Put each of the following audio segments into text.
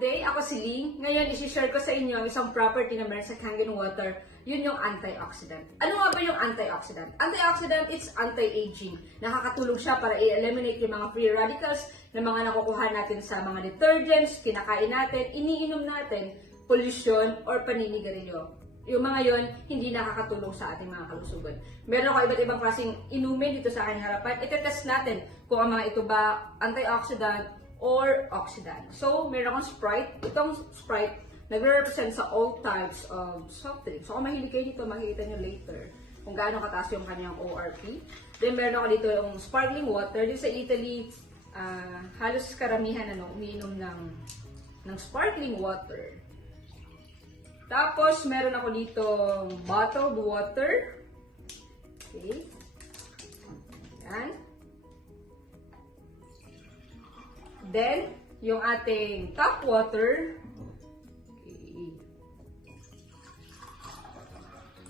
today, ako si Ling. Ngayon, isi-share ko sa inyo ang isang property na meron sa Kangen water. Yun yung antioxidant. Ano nga ba yung antioxidant? Antioxidant, it's anti-aging. Nakakatulong siya para i-eliminate yung mga free radicals na mga nakukuha natin sa mga detergents, kinakain natin, iniinom natin, pollution, or paninigarilyo. Yung mga yon hindi nakakatulong sa ating mga kalusugan. Meron ako iba't ibang klaseng inumin dito sa aking harapan. Itetest natin kung ang mga ito ba antioxidant or oxidant. So, meron akong Sprite. Itong Sprite, nagre-represent sa all types of soft drinks. So, kung mahilig kayo dito, makikita nyo later kung gaano kataas yung kanyang ORP. Then, meron ako dito yung sparkling water. Dito sa Italy, halos karamihan umiinom ng sparkling water. Tapos, meron ako dito bottled water. Okay. Yan. Then, yung ating tap water. Okay.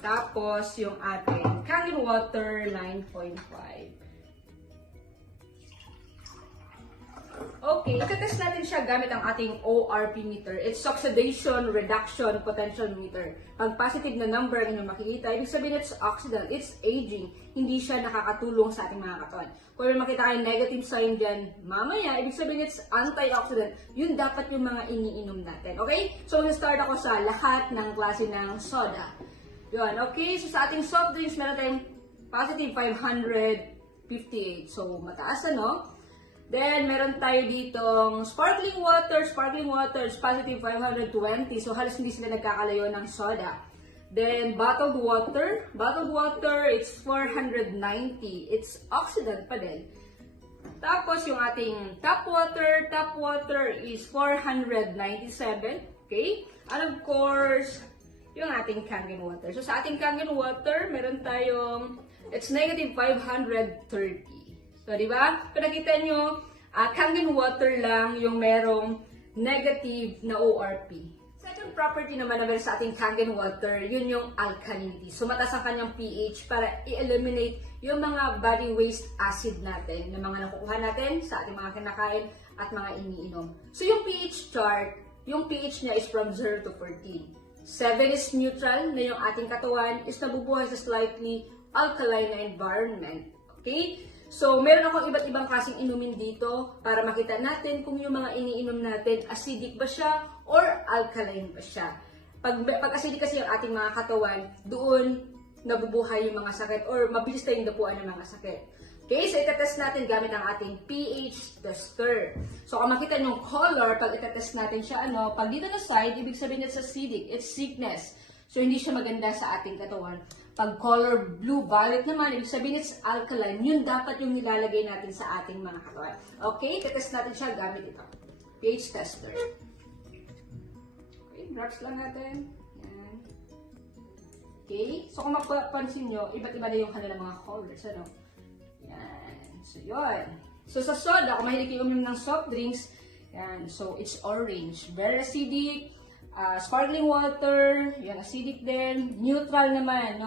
Tapos, yung ating Kangen water 9.5. Okay, itetest natin siya gamit ang ating ORP meter. It's oxidation reduction potential meter. Pag positive na number ang inyong makikita, ibig sabihin it's oxidant, it's aging. Hindi siya nakakatulong sa ating mga katawan. Kung may makita kayong negative sign dyan, mamaya, ibig sabihin it's antioxidant. Yun dapat yung mga iniinom natin. Okay? So, mag-start ako sa lahat ng klase ng soda. Yun, okay? So, sa ating soft drinks, meron tayong positive 558. So, mataas Then, meron tayo ditong sparkling water is positive 520. So, halos hindi sila nagkakalayo ng soda. Then, bottled water, it's 490. It's oxidant pa din. Tapos, yung ating tap water is 497. Okay? And of course, yung ating Kangen water. So, sa ating Kangen water, meron tayong, it's negative 530. So, di ba? Kung nakita nyo, Kangen water lang yung merong negative na ORP. Second property naman na meron sa ating Kangen water, yun yung alkalinity. So, mataas ang kanyang pH para i-eliminate yung mga body waste acid natin na mga nakukuha natin sa ating mga kinakain at mga iniinom. So, yung pH chart, yung pH niya is from 0 to 14. 7 is neutral, na yung ating katawan is nabubuhay sa slightly alkaline na environment. Okay? So, meron akong iba't ibang klaseng inumin dito para makita natin kung yung mga iniinom natin, acidic ba siya or alkaline ba siya. Pag acidic kasi yung ating mga katawan, doon nabubuhay yung mga sakit or mabilis tayong dapuan ng mga sakit. Okay, so itetest natin gamit ang ating pH tester. So, kung makita yung color, pag itetest natin siya, pag dito na side, ibig sabihin it's acidic, it's sickness. So, hindi siya maganda sa ating katawan. Pag color blue, violet naman, ibig sabihin it's alkaline. Yun dapat yung nilalagay natin sa ating mga katawan. Okay, itetest natin siya gamit ito. pH tester. Okay, drops lang natin. Yan. Okay, so kung mapapansin nyo, iba't iba na yung kanilang mga colors. Yan. So, yun. So, sa soda, kung mahilig kayo uminom ng soft drinks, yan. So, it's orange. Very acidic. Sparkling water, yan, acidic din. Neutral naman,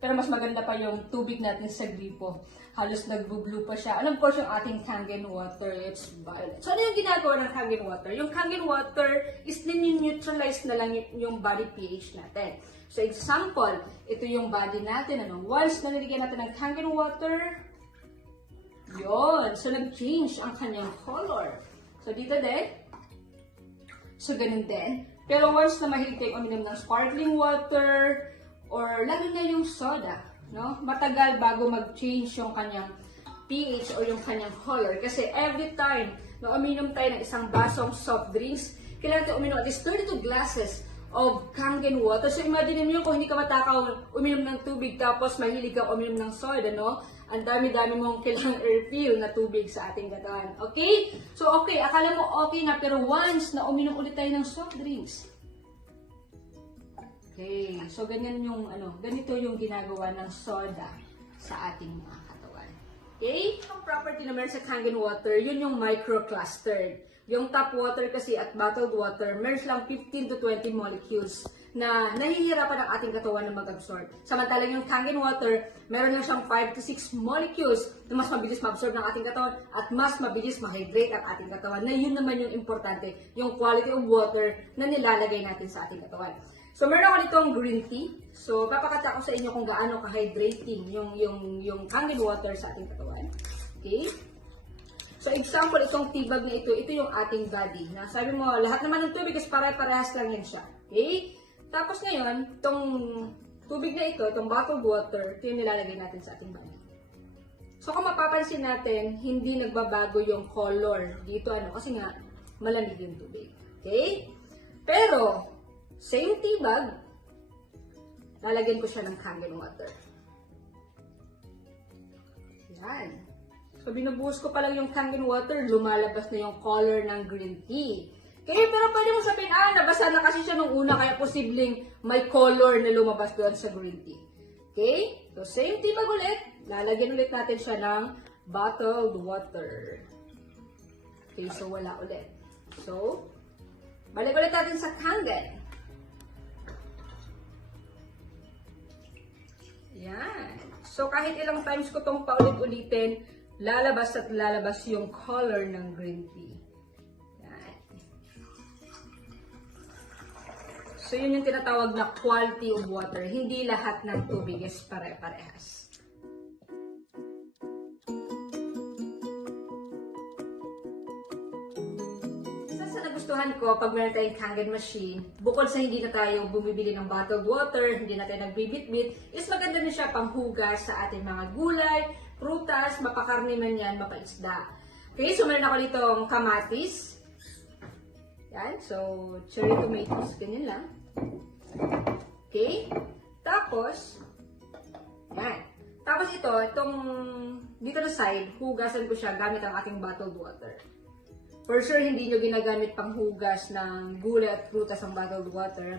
Pero mas maganda pa yung tubig natin sa gripo. Halos nagbo-blue pa siya. And of course, yung ating Kangen water, it's violet. So, ano yung ginagawa ng Kangen water? Yung Kangen water is neutralize na lang yung body pH natin. So, example, ito yung body natin. Once nalagyan natin ng Kangen water, yun. So, nag-change ang kanyang color. So, dito din. So, ganun din. Pero once na mahilig tayong uminom ng sparkling water, or lalo na yung soda, matagal bago mag-change yung kanyang pH or yung kanyang color. Kasi every time na uminom tayo ng isang basong soft drinks, kailangan tayo uminom at least 32 glasses of Kangen water. So imagine nyo kung hindi ka matakaw uminom ng tubig tapos mahilig ka uminom ng soda, Ang dami-dami mong kailangang refill na tubig sa ating katawan. Okay? So, okay. Akala mo okay na, pero once na uminom ulit tayo ng soft drinks. Okay. So, ganito yung ginagawa ng soda sa ating mga katawan. Okay? Ang property naman sa Kangen water, yun yung microclustered. Yung tap water kasi at bottled water, meron lang 15 to 20 molecules na nahihirapan ang ating katawan na mag-absorb. Samantalang yung Kangen water, meron lang siyang 5 to 6 molecules na mas mabilis ma-absorb ng ating katawan at mas mabilis ma-hydrate ang ating katawan. Na yun naman yung importante, yung quality of water na nilalagay natin sa ating katawan. So, meron ako ditong green tea. So, papakita ko sa inyo kung gaano ka-hydrating yung Kangen water sa ating katawan. Okay? So, example, itong tibag na ito yung ating body. Na sabi mo, lahat naman ng tubig is pare-parehas lang yan siya. Okay? Tapos ngayon, itong tubig na ito, itong bottled water, ito yung nilalagay natin sa ating body. So, kung mapapansin natin, hindi nagbabago yung color dito, kasi nga, malamig yung tubig. Okay? Pero, same tibag, lalagyan ko siya ng Kangen water. Yan. So, binubuhos ko pa lang yung Kangen water, lumalabas na yung color ng green tea. Okay, pero pwede mo sabihin, nabasa na kasi siya nung una, kaya posibleng may color na lumabas doon sa green tea. Okay? So, same tibag ulit, lalagyan ulit natin siya ng bottled water. Okay, so wala ulit. So, balik ulit natin sa Kangen. Yan. So, kahit ilang times ko itong paulit-ulitin, lalabas at lalabas yung color ng green tea. Yan. So, yun yung tinatawag na quality of water. Hindi lahat ng tubig is pare-parehas. Isa sa nagustuhan ko pag meron tayong Kangen machine, bukod sa hindi na tayo bumibili ng bottled water, hindi na tayo nagbibit-bit, is maganda na siya panghugas sa ating mga gulay, prutas, mapakarni man yan, mapaisda. Okay, so meron ako ditong kamatis. Yan, so cherry tomatoes, ganyan lang. Okay, tapos, yan. Tapos itong dito na side, hugasan ko siya gamit ang ating bottled water. For sure, hindi nyo ginagamit pang hugas ng gulay at prutas ang bottled water,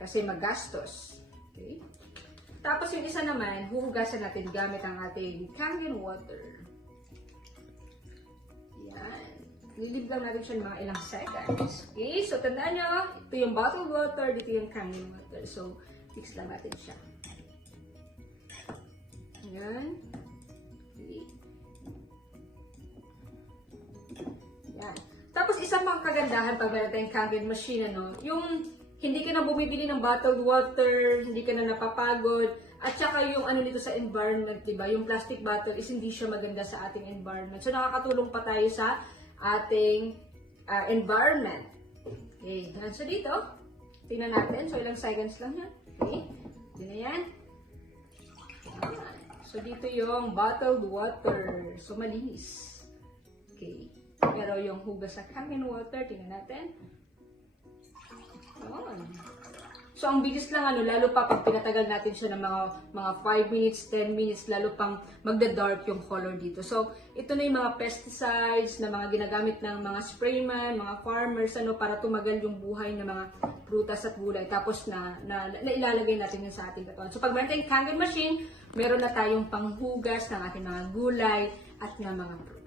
kasi magastos. Okay. Tapos yung isa naman, huhugasan natin gamit ang ating Kangen water. Yan. Lilib lang natin siya ng mga ilang seconds. Okay, so tandaan nyo, ito yung bottled water, dito yung Kangen water. So, mix lang natin siya. Yan. Okay. Yan. Tapos isang mga kagandahan pag meron tayong Kangen machine, yung hindi ka na bumibili ng bottled water, hindi ka na napapagod, at saka yung dito sa environment, diba? Yung plastic bottle is hindi siya maganda sa ating environment. So, nakakatulong pa tayo sa ating environment. Okay, so dito, tingnan natin. So, ilang seconds lang yan. Okay, yun na yan. So, dito yung bottled water. So, malinis. Okay, pero yung hugas sa Kangen water, tingnan natin. So, ang bilis lang, lalo pa pag pinatagal natin siya ng mga 5 minutes, 10 minutes, lalo pang magda-dark yung color dito. So, ito na yung mga pesticides na mga ginagamit ng mga sprayman, mga farmers, para tumagal yung buhay ng mga prutas at gulay. Tapos na ilalagay natin yun sa ating katawan. So, pag meron tayong Kangen machine, meron na tayong panghugas ng ating mga gulay at ng mga prutas.